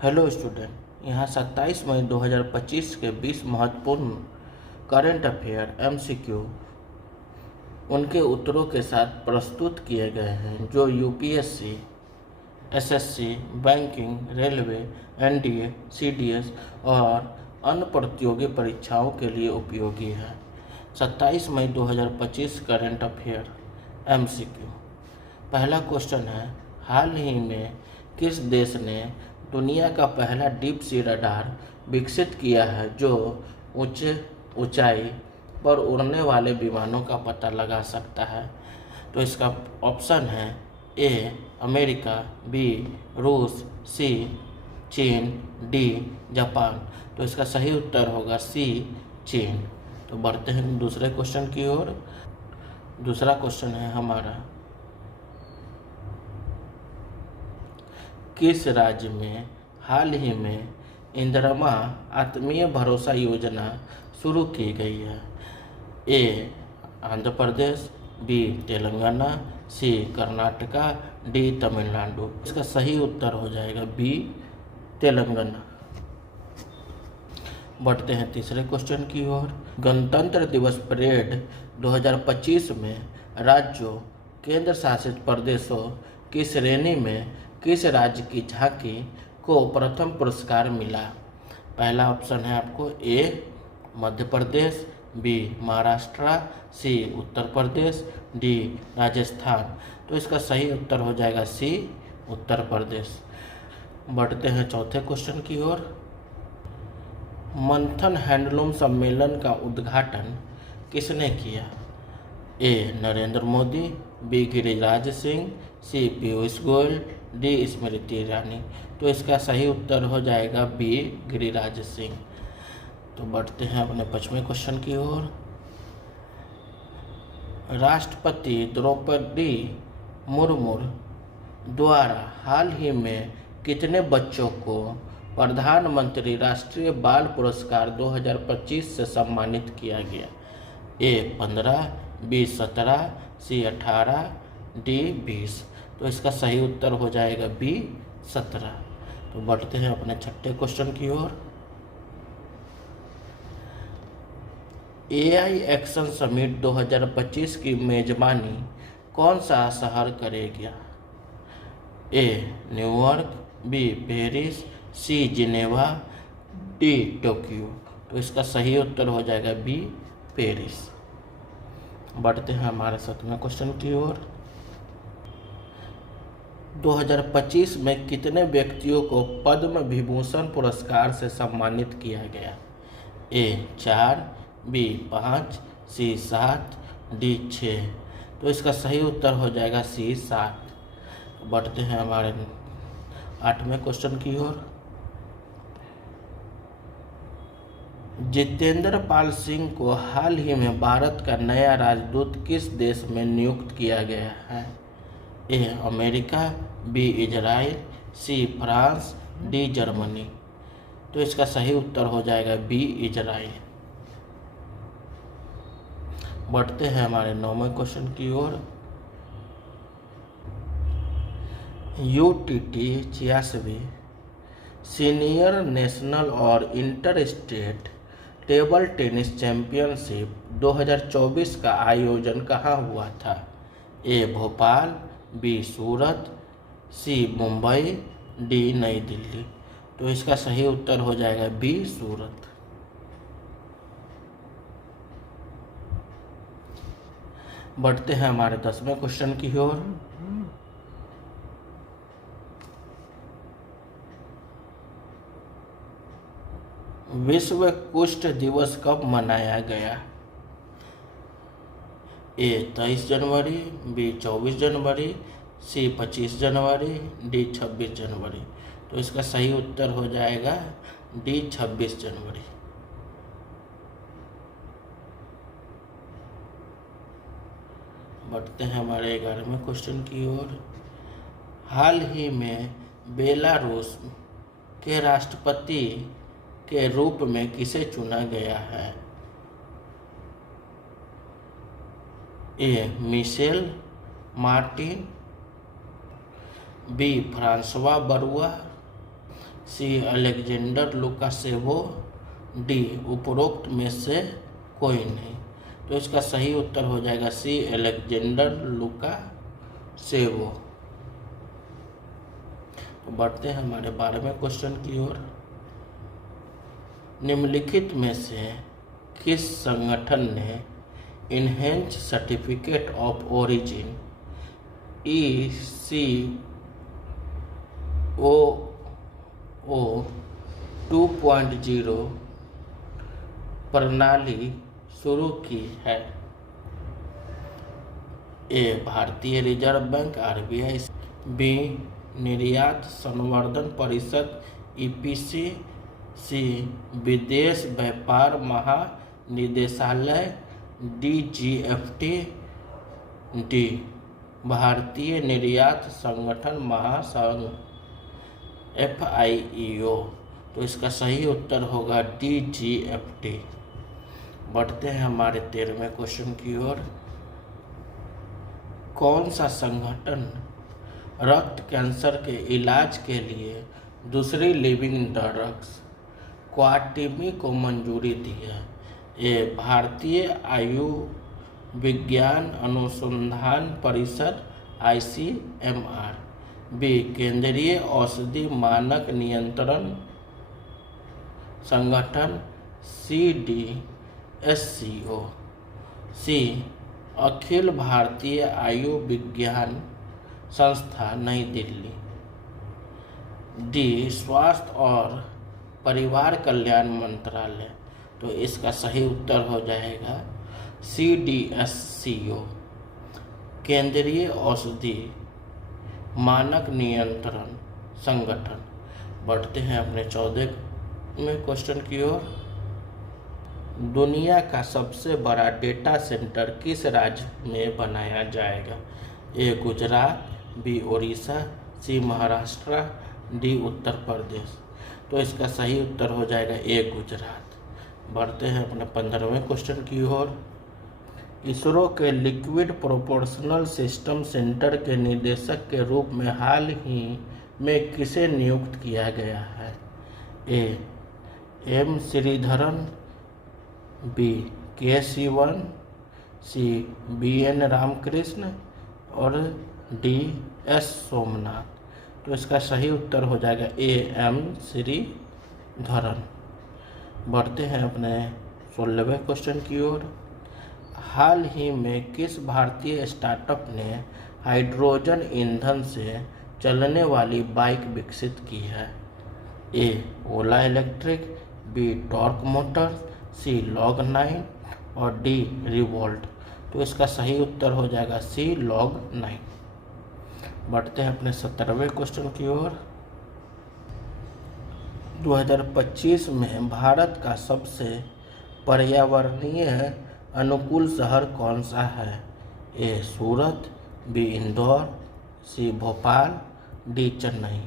Hello student, यहाँ 27 मई 2025 के 20 महत्वपूर्ण करंट अफेयर एमसीक्यू उनके उत्तरों के साथ प्रस्तुत किए गए हैं जो UPSC, SSC, banking, railway, NDA, CDS और अन्य प्रतियोगी परीक्षाओं के लिए उपयोगी है। 27 मई 2025 करंट अफेयर एमसीक्यू। पहला क्वेश्चन है, हाल ही में किस देश ने दुनिया का पहला डीप सी रडार विकसित किया है जो ऊंचाई पर उड़ने वाले विमानों का पता लगा सकता है? तो इसका ऑप्शन है ए अमेरिका, बी रूस, सी चीन, डी जापान। तो इसका सही उत्तर होगा सी चीन। तो बढ़ते हैं दूसरे क्वेश्चन की ओर। दूसरा क्वेश्चन है हमारा, किस राज्य में हाल ही में इंदिरा आत्मीय भरोसा योजना शुरू की गई है? ए आंध्र प्रदेश, बी तेलंगाना, सी कर्नाटका, डी तमिलनाडु। इसका सही उत्तर हो जाएगा बी तेलंगाना। बढ़ते हैं तीसरे क्वेश्चन की ओर। गणतंत्र दिवस परेड 2025 में राज्यों, केंद्र शासित प्रदेशों की श्रेणी में किस राज्य की झांकी को प्रथम पुरस्कार मिला? पहला ऑप्शन है आपको ए मध्य प्रदेश, बी महाराष्ट्र, सी उत्तर प्रदेश, डी राजस्थान। तो इसका सही उत्तर हो जाएगा सी उत्तर प्रदेश। बढ़ते हैं चौथे क्वेश्चन की ओर। मंथन हैंडलूम सम्मेलन का उद्घाटन किसने किया? ए नरेंद्र मोदी, बी गिरिराज सिंह, सी पीयूष गोयल, डी स्मृति ईरानी। तो इसका सही उत्तर हो जाएगा बी गिरिराज सिंह। तो बढ़ते हैं अपने 5वें क्वेश्चन की ओर। राष्ट्रपति द्रौपदी मुर्मू द्वारा हाल ही में कितने बच्चों को प्रधानमंत्री राष्ट्रीय बाल पुरस्कार 2025 से सम्मानित किया गया? ए 15, बी 17, सी 18, डी 20। तो इसका सही उत्तर हो जाएगा बी 17। तो बढ़ते हैं अपने छठे क्वेश्चन की ओर। एआई एक्शन समिट 2025 की मेजबानी कौन सा शहर करेगा? A New York, B Paris, C Geneva, D Tokyo. तो इसका सही उत्तर हो जाएगा बी पेरिस। बढ़ते हैं हमारे 7वें क्वेश्चन की ओर। 2025 में कितने व्यक्तियों को पद्म विभूषण पुरस्कार से सम्मानित किया गया? ए 4, बी 5, सी 7, डी 6। तो इसका सही उत्तर हो जाएगा सी 7। बढ़ते हैं हमारे 8वें क्वेश्चन की ओर। जितेंद्र पाल सिंह को हाल ही में भारत का नया राजदूत किस देश में नियुक्त किया गया है? A America, B Israel, C France, D Germany. तो इसका सही उत्तर हो जाएगा बी इजराइल। बढ़ते हैं हमारे 9वें क्वेश्चन की ओर। यूटीटी 86वीं सीनियर नेशनल और inter state table tennis championship 2024 का आयोजन कहाँ हुआ था? ए भोपाल, बी सूरत, सी मुंबई, डी नई दिल्ली। तो इसका सही उत्तर हो जाएगा बी सूरत। बढ़ते हैं हमारे 10वें क्वेश्चन की ओर। विश्व कुष्ठ दिवस कब मनाया गया? ए 23 जनवरी, बी 24 जनवरी, सी 25 जनवरी, डी 26 जनवरी। तो इसका सही उत्तर हो जाएगा डी 26 जनवरी। बढ़ते हैं हमारे 11वें क्वेश्चन की ओर। हाल ही में बेलारूस के राष्ट्रपति के रूप में किसे चुना गया है? A Michel Martin, B François Bayrou, C Alexander Lukashenko, D उपरोक्त में से कोई नहीं। तो इसका सही उत्तर हो जाएगा सी अलेक्जेंडर लुकाशेवो। तो बढ़ते हैं हमारे 12वें क्वेश्चन की ओर। निम्नलिखित में से किस संगठन ने enhance certificate of origin ECOO 2.0 प्रणाली शुरू की है? ए भारतीय रिजर्व बैंक RBI, बी निर्यात संवर्धन परिषद EPC, सी विदेश व्यापार महानिदेशालय DGFT, डी भारतीय निर्यात संगठन महासंघ FIEO। तो इसका सही उत्तर होगा DGFT। बढ़ते हैं हमारे 13वें क्वेश्चन की ओर। कौन सा संगठन रक्त कैंसर के इलाज के लिए दूसरी लिविंग ड्रग्स क्वाटिमी को मंजूरी दी है? ए भारतीय आयुर्विज्ञान अनुसंधान परिषद ICMR, बी केंद्रीय औषधि मानक नियंत्रण संगठन CDSCO, सी अखिल भारतीय आयुर्विज्ञान संस्था नई दिल्ली, डी स्वास्थ्य और परिवार कल्याण मंत्रालय। तो इसका सही उत्तर हो जाएगा CDSCO, केंद्रीय औषधि मानक नियंत्रण संगठन। बढ़ते हैं अपने 14वें क्वेश्चन की ओर। दुनिया का सबसे बड़ा डेटा सेंटर किस राज्य में बनाया जाएगा? ए गुजरात, बी उड़ीसा, सी महाराष्ट्र, डी उत्तर प्रदेश। तो इसका सही उत्तर हो जाएगा ए गुजरात। बढ़ते हैं अपने 15वें क्वेश्चन की ओर। इसरो के लिक्विड प्रोपोर्शनल सिस्टम सेंटर के निदेशक के रूप में हाल ही में किसे नियुक्त किया गया है? ए एम श्रीधरन, बी के सिवन, सी BN रामकृष्ण और डी एस सोमनाथ। तो इसका सही उत्तर हो जाएगा ए एम श्रीधरन। बढ़ते हैं अपने 16वें क्वेश्चन की ओर। हाल ही में किस भारतीय स्टार्टअप ने हाइड्रोजन ईंधन से चलने वाली बाइक विकसित की है? ए ओला इलेक्ट्रिक, बी टॉर्क मोटर, सी लॉग9 और डी रिवोल्ट। तो इसका सही उत्तर हो जाएगा सी log9। बढ़ते हैं अपने 17वें क्वेश्चन की ओर। 2025 में भारत का सबसे पर्यावरणीय अनुकूल शहर कौन सा है? ए सूरत, बी इंदौर, सी भोपाल, डी चेन्नई।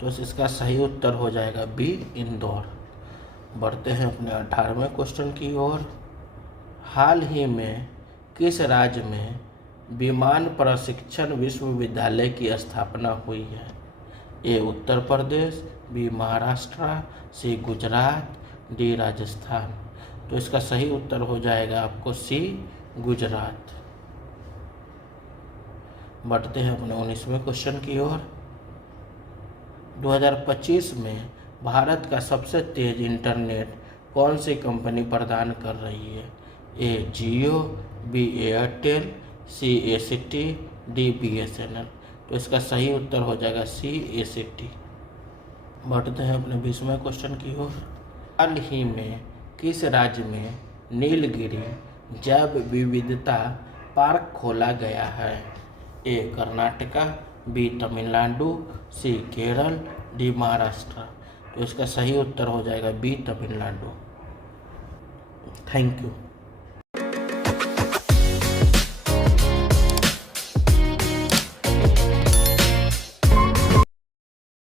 तो इसका सही उत्तर हो जाएगा बी इंदौर। बढ़ते हैं अपने 18वें क्वेश्चन की ओर। हाल ही में किस राज्य में विमान प्रशिक्षण विश्वविद्यालय की स्थापना हुई है? ए उत्तर प्रदेश, बी महाराष्ट्र, सी गुजरात, डी राजस्थान। तो इसका सही उत्तर हो जाएगा आपको सी गुजरात। बढ़ते हैं अपने 19वें क्वेश्चन की ओर। 2025 में भारत का सबसे तेज इंटरनेट कौन सी कंपनी प्रदान कर रही है? ए जियो, बी एयरटेल, सी ACT, डी BSNL। तो इसका सही उत्तर हो जाएगा सी ACT। बढ़ते हैं अपने 20वें क्वेश्चन की ओर। हाल ही में किस राज्य में नीलगिरी जैव विविधता पार्क खोला गया है? ए कर्नाटका, बी तमिलनाडु, सी केरल, डी महाराष्ट्र। तो इसका सही उत्तर हो जाएगा बी तमिलनाडु। Thank you.